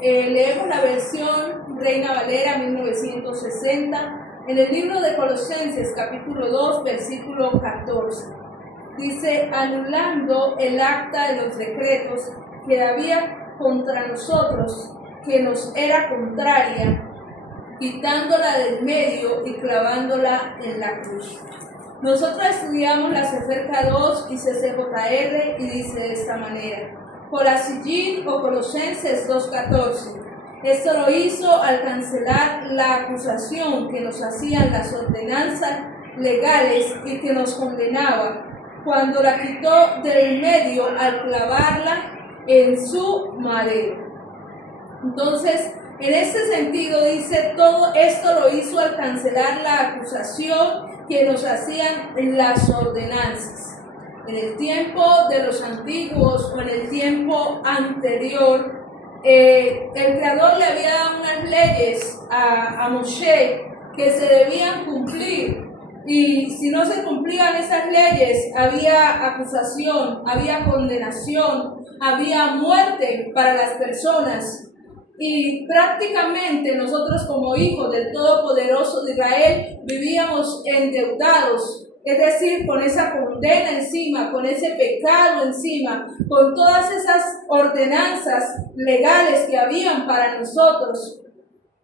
Leemos la versión Reina Valera 1960 en el libro de Colosenses capítulo 2 versículo 14. Dice: anulando el acta de los decretos que había contra nosotros, que nos era contraria, quitándola del medio y clavándola en la cruz. Nosotros estudiamos la Sefer K2 y CCJR y dice de esta manera: Colasillín o Colosenses 2:14. Esto lo hizo al cancelar la acusación que nos hacían las ordenanzas legales y que nos condenaba, cuando la quitó del medio al clavarla en su madero. Entonces, en este sentido dice, todo esto lo hizo al cancelar la acusación que nos hacían las ordenanzas. En el tiempo de los antiguos o en el tiempo anterior, el Creador le había dado unas leyes a Moshe que se debían cumplir. Y si no se cumplían esas leyes, había acusación, había condenación, había muerte para las personas. Y prácticamente nosotros como hijos del Todopoderoso de Israel vivíamos endeudados, es decir, con esa condena encima, con ese pecado encima, con todas esas ordenanzas legales que habían para nosotros,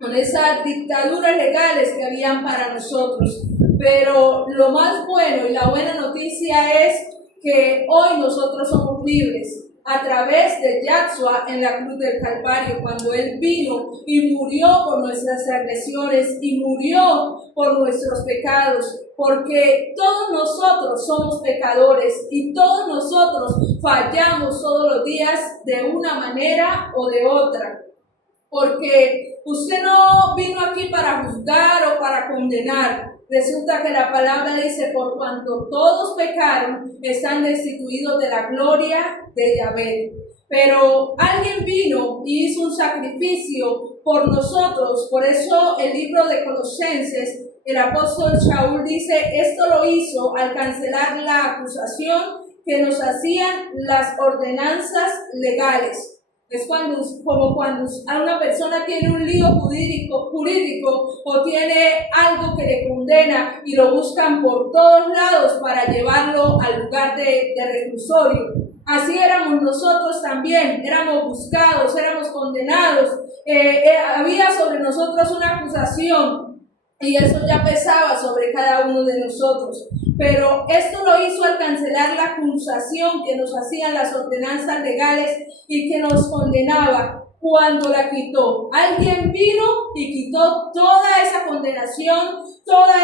con esas dictaduras legales que habían para nosotros. Pero lo más bueno y la buena noticia es que hoy nosotros somos libres a través de Yahshua en la cruz del Calvario, cuando Él vino y murió por nuestras agresiones y murió por nuestros pecados, porque todos nosotros somos pecadores y todos nosotros fallamos todos los días de una manera o de otra. Porque usted no vino aquí para juzgar o para condenar. Resulta que la palabra dice: por cuanto todos pecaron, están destituidos de la gloria de Yahvé. Pero alguien vino y hizo un sacrificio por nosotros. Por eso el libro de Colosenses, el apóstol Shaul dice: esto lo hizo al cancelar la acusación que nos hacían las ordenanzas legales. Es como cuando una persona tiene un lío jurídico o tiene algo que le condena y lo buscan por todos lados para llevarlo al lugar de reclusorio. Así éramos nosotros también, éramos buscados, éramos condenados, había sobre nosotros una acusación y eso ya pesaba sobre cada uno de nosotros. Pero esto lo hizo al cancelar la acusación que nos hacían las ordenanzas legales y que nos condenaba, cuando la quitó. Alguien vino y quitó toda esa condenación, todas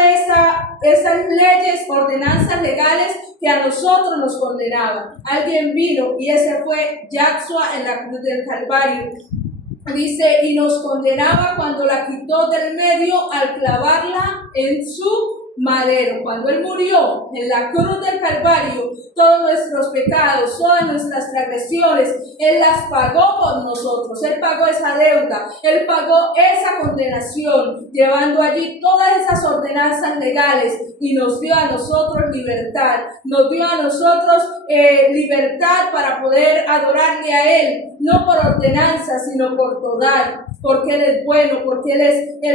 esas leyes, ordenanzas legales que a nosotros nos condenaban. Alguien vino y ese fue Yahshua en la cruz del Calvario. Dice: y nos condenaba cuando la quitó del medio al clavarla en su madero. Cuando Él murió en la cruz del Calvario, todos nuestros pecados, todas nuestras transgresiones, Él las pagó por nosotros. Él pagó esa deuda, Él pagó esa condenación, llevando allí todas esas ordenanzas legales y nos dio a nosotros libertad. Nos dio a nosotros libertad para poder adorarle a Él, no por ordenanza, sino por total, porque Él es bueno, porque Él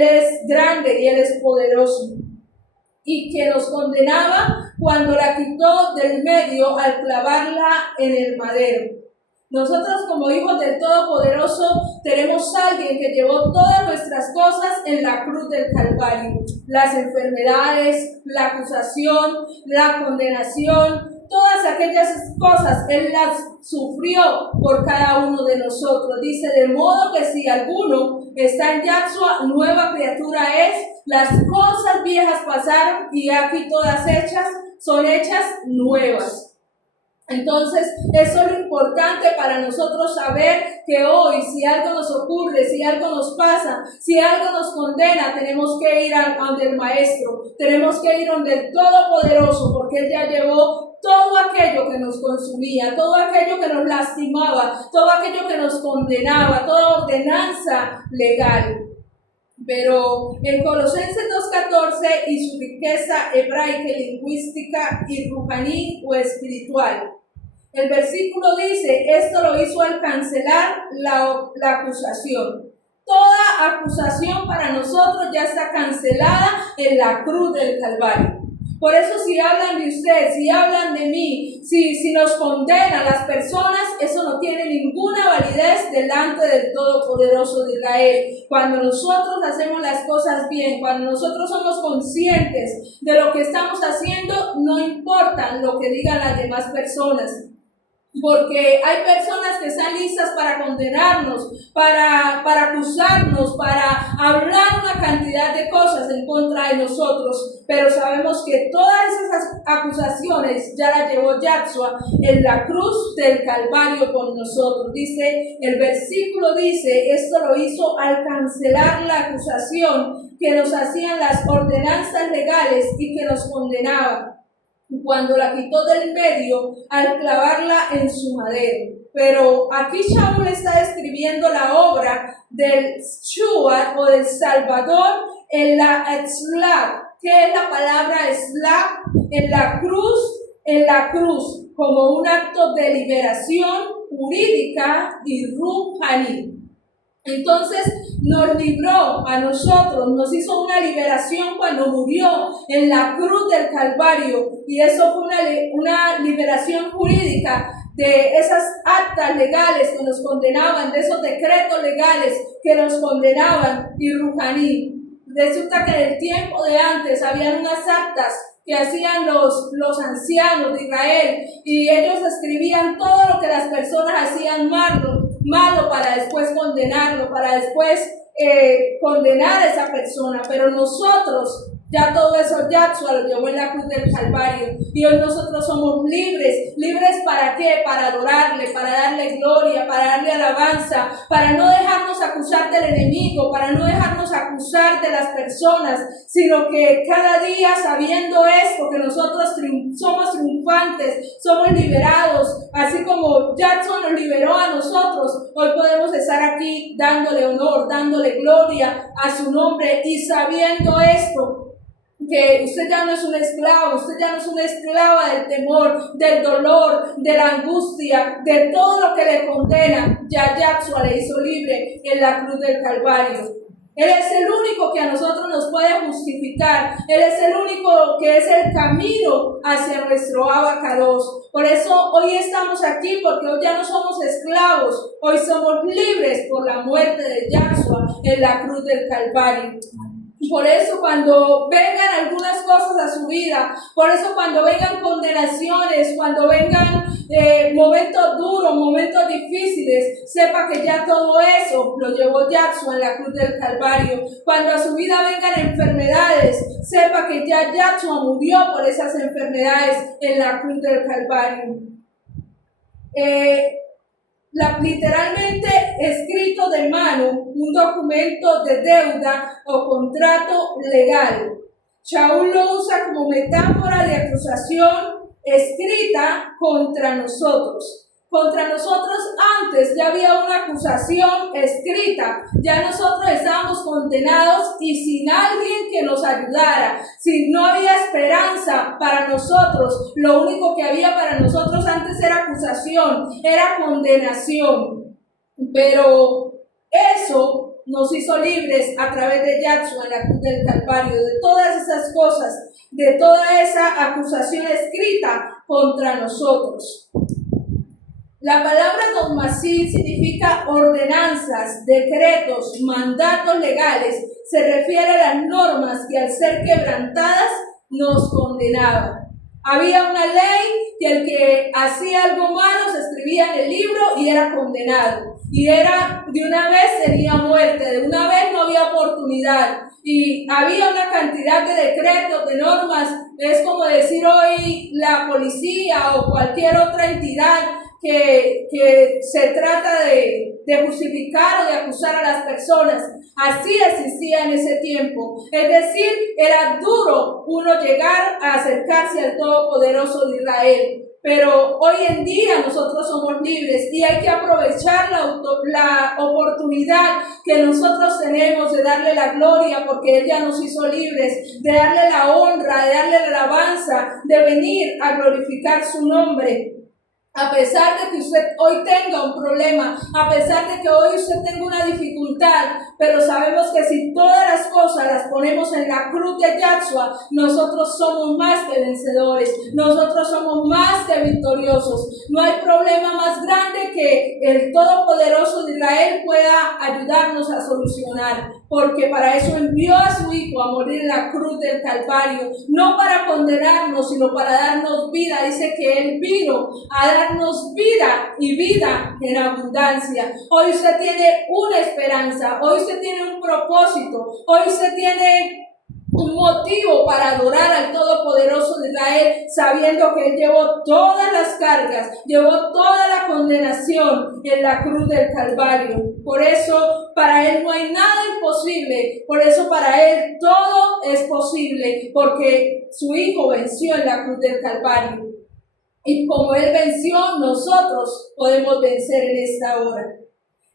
es grande y Él es poderoso. Y que nos condenaba cuando la quitó del medio al clavarla en el madero. Nosotros como hijos del Todopoderoso tenemos a alguien que llevó todas nuestras cosas en la cruz del Calvario. Las enfermedades, la acusación, la condenación, todas aquellas cosas Él las sufrió por cada uno de nosotros. Dice: de modo que si alguno está en Yahshua, nueva criatura es. Las cosas viejas pasaron y aquí todas son hechas nuevas. Entonces, eso es lo importante para nosotros saber que hoy, si algo nos ocurre, si algo nos pasa, si algo nos condena, tenemos que ir ante el Maestro, tenemos que ir ante el Todopoderoso, porque Él ya llevó todo aquello que nos consumía, todo aquello que nos lastimaba, todo aquello que nos condenaba, toda ordenanza legal. Pero en Colosenses 2:14 y su riqueza hebraica, lingüística y ruhaní o espiritual. El versículo dice, esto lo hizo al cancelar la acusación. Toda acusación para nosotros ya está cancelada en la cruz del Calvario. Por eso si hablan de usted, si hablan de mí, si nos condenan las personas, eso no tiene ninguna validez delante del Todopoderoso de Israel. Cuando nosotros hacemos las cosas bien, cuando nosotros somos conscientes de lo que estamos haciendo, no importa lo que digan las demás personas. Porque hay personas que están listas para condenarnos, para acusarnos, para hablar una cantidad de cosas en contra de nosotros, pero sabemos que todas esas acusaciones ya las llevó Yahshua en la cruz del Calvario con nosotros. Dice, el versículo dice, esto lo hizo al cancelar la acusación que nos hacían las ordenanzas legales y que nos condenaban, cuando la quitó del medio al clavarla en su madero. Pero aquí Shaul está describiendo la obra del Yeshua o del Salvador en la Etzlah. ¿Qué es la palabra Etzlah? En la cruz, como un acto de liberación jurídica y ruhani. Entonces nos libró a nosotros, nos hizo una liberación cuando murió en la cruz del Calvario, y eso fue una liberación jurídica de esas actas legales que nos condenaban, de esos decretos legales que nos condenaban, y ruhani. Resulta que en el tiempo de antes habían unas actas que hacían los ancianos de Israel, y ellos escribían todo lo que las personas hacían malo para después condenarlo, para después condenar a esa persona. Pero nosotros, ya todo eso Yahshua lo llevó en la cruz del Calvario, y hoy nosotros somos libres. ¿Libres para qué? Para adorarle, para darle gloria, para darle alabanza, para no dejarnos acusar del enemigo, para no dejarnos acusar de las personas, sino que cada día, sabiendo esto, que nosotros somos triunfantes, somos liberados, así como Yahshua nos liberó a nosotros, hoy podemos estar aquí dándole honor, dándole gloria a su nombre, y sabiendo esto, que usted ya no es un esclavo, usted ya no es una esclava del temor, del dolor, de la angustia, de todo lo que le condena. Ya Yahshua le hizo libre en la cruz del Calvario. Él es el único que a nosotros nos puede justificar. Él es el único que es el camino hacia nuestro Abacados. Por eso hoy estamos aquí, porque hoy ya no somos esclavos, hoy somos libres por la muerte de Yahshua en la cruz del Calvario. Por eso cuando vengan algunas cosas a su vida, por eso cuando vengan condenaciones, cuando vengan momentos duros, momentos difíciles, sepa que ya todo eso lo llevó Yahshua en la cruz del Calvario. Cuando a su vida vengan enfermedades, sepa que ya Yahshua murió por esas enfermedades en la cruz del Calvario. Literalmente escrito de mano, un documento de deuda o contrato legal. Shaul lo usa como metáfora de acusación escrita contra nosotros. Contra nosotros antes ya había una acusación escrita, ya nosotros estábamos condenados y sin alguien que nos ayudara, si no había esperanza para nosotros, lo único que había para nosotros antes era acusación, era condenación. Pero eso nos hizo libres a través de Yahshua en la cruz del Calvario, de todas esas cosas, de toda esa acusación escrita contra nosotros. La palabra dogmasil significa ordenanzas, decretos, mandatos legales. Se refiere a las normas que al ser quebrantadas nos condenaban. Había una ley que el que hacía algo malo se escribía en el libro y era condenado. Y era de una vez sería muerte, de una vez no había oportunidad. Y había una cantidad de decretos, de normas. Es como decir hoy la policía o cualquier otra entidad que se trata de justificar o de acusar a las personas. Así existía en ese tiempo. Es decir, era duro uno llegar a acercarse al Todopoderoso de Israel. Pero hoy en día nosotros somos libres y hay que aprovechar la oportunidad que nosotros tenemos de darle la gloria, porque Él ya nos hizo libres, de darle la honra, de darle la alabanza, de venir a glorificar su nombre. A pesar de que usted hoy tenga un problema, a pesar de que hoy usted tenga una dificultad, pero sabemos que si todas las cosas las ponemos en la cruz de Yahshua, nosotros somos más que vencedores, nosotros somos más que victoriosos. No hay problema más grande que el Todopoderoso de Israel pueda ayudarnos a solucionar, porque para eso envió a su Hijo a morir en la cruz del Calvario, no para condenarnos, sino para darnos vida. Dice que Él vino a darnos vida y vida en abundancia. Hoy usted tiene una esperanza, hoy usted tiene un propósito, hoy usted tiene un motivo para adorar al Todopoderoso de Israel, sabiendo que Él llevó todas las cargas, llevó toda la condenación en la cruz del Calvario. Por eso para Él no hay nada imposible, por eso para Él todo es posible, porque su Hijo venció en la cruz del Calvario. Y como Él venció, nosotros podemos vencer en esta hora.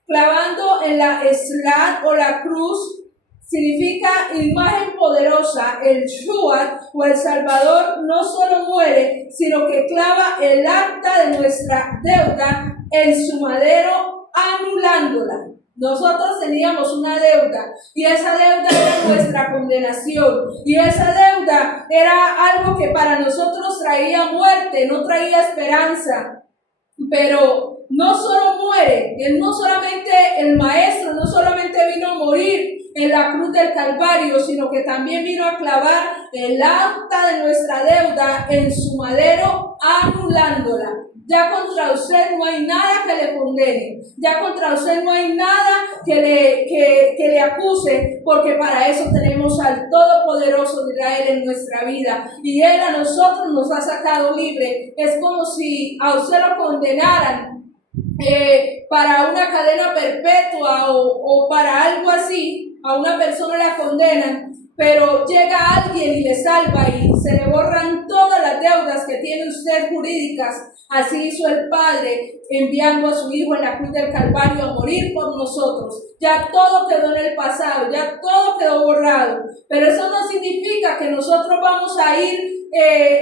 Clavando en la eslat o la cruz significa imagen poderosa. El Shuat o el Salvador no solo muere, sino que clava el acta de nuestra deuda en su madero, anulándola. Nosotros teníamos una deuda y esa deuda era nuestra condenación, y esa deuda era algo que para nosotros traía muerte, no traía esperanza. Pero no solo muere, Él no solamente, el Maestro no solamente vino a morir en la cruz del Calvario, sino que también vino a clavar el acta de nuestra deuda en su madero, anulándola. Ya contra usted no hay nada que le condene, ya contra usted no hay nada que le acuse, porque para eso tenemos al Todopoderoso de Israel en nuestra vida, y Él a nosotros nos ha sacado libre. Es como si a usted lo condenaran para una cadena perpetua o para algo así. A una persona la condenan, pero llega alguien y le salva y se le borran todas las deudas que tiene usted jurídicas. Así hizo el Padre, enviando a su Hijo en la cruz del Calvario a morir por nosotros. Ya todo quedó en el pasado, ya todo quedó borrado, pero eso no significa que nosotros vamos a ir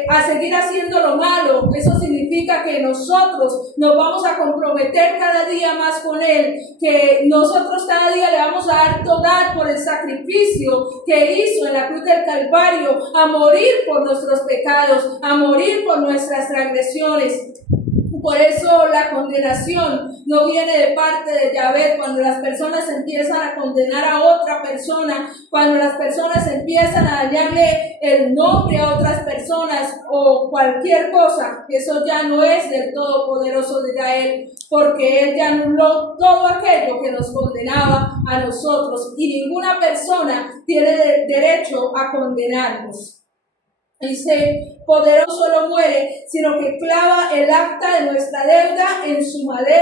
a seguir haciendo lo malo. Eso significa que nosotros nos vamos a comprometer cada día más con Él, que nosotros cada día le vamos a dar total por el sacrificio que hizo en la cruz del Calvario, a morir por nuestros pecados, a morir por nuestras transgresiones. Por eso la condenación no viene de parte de Yahvé. Cuando las personas empiezan a condenar a otra persona, cuando las personas empiezan a dañarle el nombre a otras personas o cualquier cosa, eso ya no es del Todopoderoso de Israel, porque Él ya anuló todo aquello que nos condenaba a nosotros, y ninguna persona tiene derecho a condenarnos. Dice, poderoso no muere, sino que clava el acta de nuestra deuda en su madero.